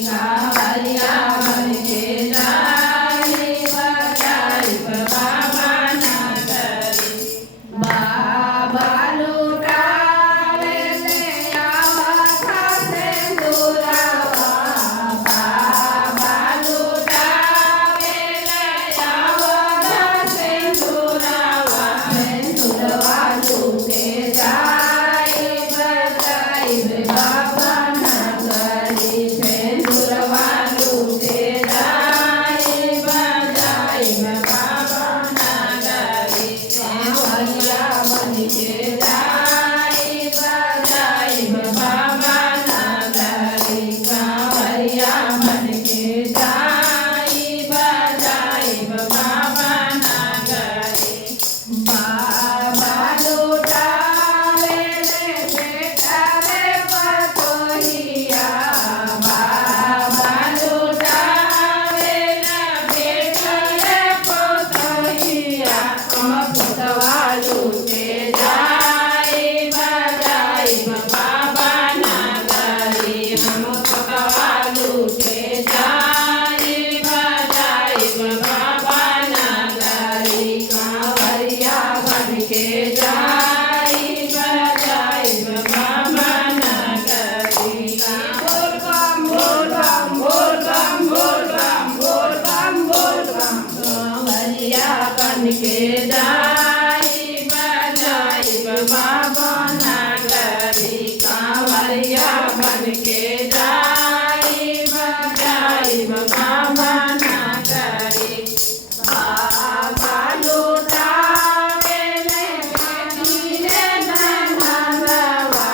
कांवरिया बन के जाई बजाई बाबा नगरी। बाबा लुटावे ले आवत सिंदूरवा, बाबा लुटावे ले आवत सिंदूरवा। सिंदूरवा लूटे जाई बजाई बाबा नगरी। सिंदूरवा लूटे जाई बजाई बाबा नगरी। कांवरिया बन के जाई बजाई बाबा नगरी। कांवरिया बन के जाई बजाई बाबा नगरी। बाबा लुटावे ले बेटा रे पतोहिया, बाबा लुटावे ले बेटा रे पतोहिया। हम पुतवा लूटे जाई बजाई बाबा नगरी। हम पुतवा लूटे जाई बजाई बाबा नगरी। कांवरिया बन के जाई बजाई बाबा नगरी। बोल बम बोल बम बोल बम बोल बम बोल बम बोल बम। कांवरिया बन के जाई बजाई बाबा नगरी। कांवरिया बन के जाई बजाई बाबा नगरी। बाबा लुटावे ले बेटी रे ननदवा,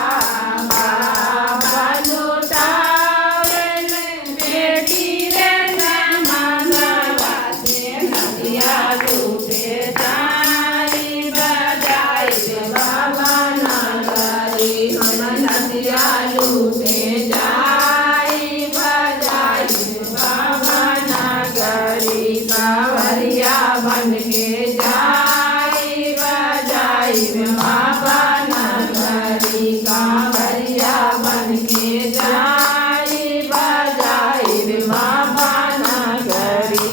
बाबा लुटावे ले बेटी रे ननदवा। से नदिया लूटे जाई बजाई बाबा नगरी। हम नदिया लूटे जाई बजाई बाबा नगरी। कांवरिया बन के जाई बजाई बाबा नगरी। कांवरिया बन के जाई बजाई बाबा नगरी।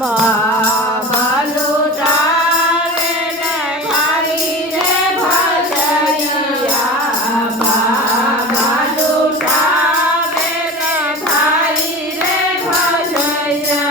बाबा लुटावे ले भाई रे भजरिया, बाबा लुटावे ले भाई रे भजरिया।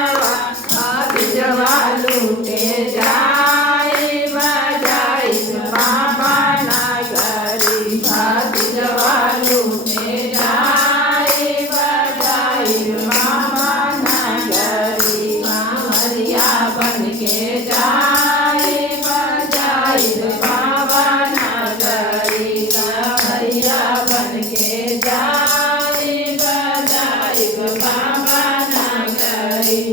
भजवा लूटे जाई बजाई बाबा नगरी। भजवा लूटे जाई बजाई बाबा नगरी। कांवरिया बन के जाई बजाई बाबा नगरी। कांवरिया बन के जाई बजाई बाबा नगरी।